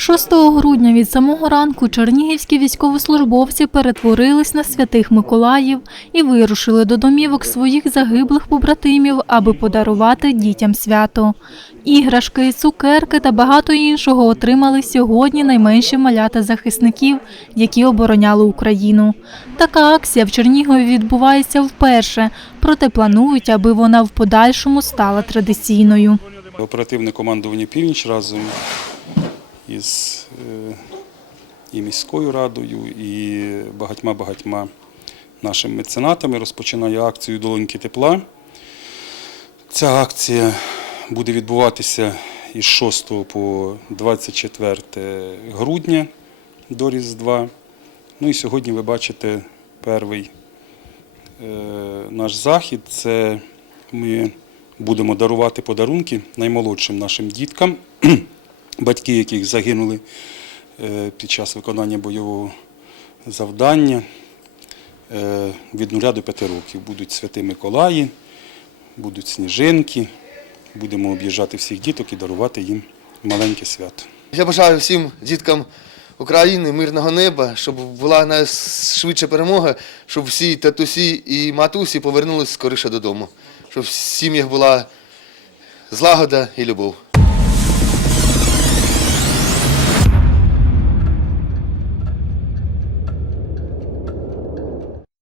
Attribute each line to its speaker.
Speaker 1: 6 грудня від самого ранку чернігівські військовослужбовці перетворились на святих Миколаїв і вирушили до домівок своїх загиблих побратимів, аби подарувати дітям свято. Іграшки, цукерки та багато іншого отримали сьогодні найменші малята захисників, які обороняли Україну. Така акція в Чернігові відбувається вперше, проте планують, аби вона в подальшому стала традиційною.
Speaker 2: Оперативне командування Північ разом із е, і міською радою, і багатьма-багатьма нашими меценатами розпочинає акцію Долоньки тепла. Ця акція буде відбуватися із 6 по 24 грудня до Різдва. Ну і сьогодні ви бачите перший е, наш захід. Це ми будемо дарувати подарунки наймолодшим нашим діткам, батьки яких загинули е, під час виконання бойового завдання е, від 0 до 5 років. Будуть святі Миколаї, будуть сніжинки, будемо об'їжджати всіх діток і дарувати їм маленьке свято.
Speaker 3: Я бажаю всім діткам України мирного неба, щоб була найшвидша перемога, щоб всі татусі і матусі повернулись скоріше додому, щоб в сім'ях була злагода і любов.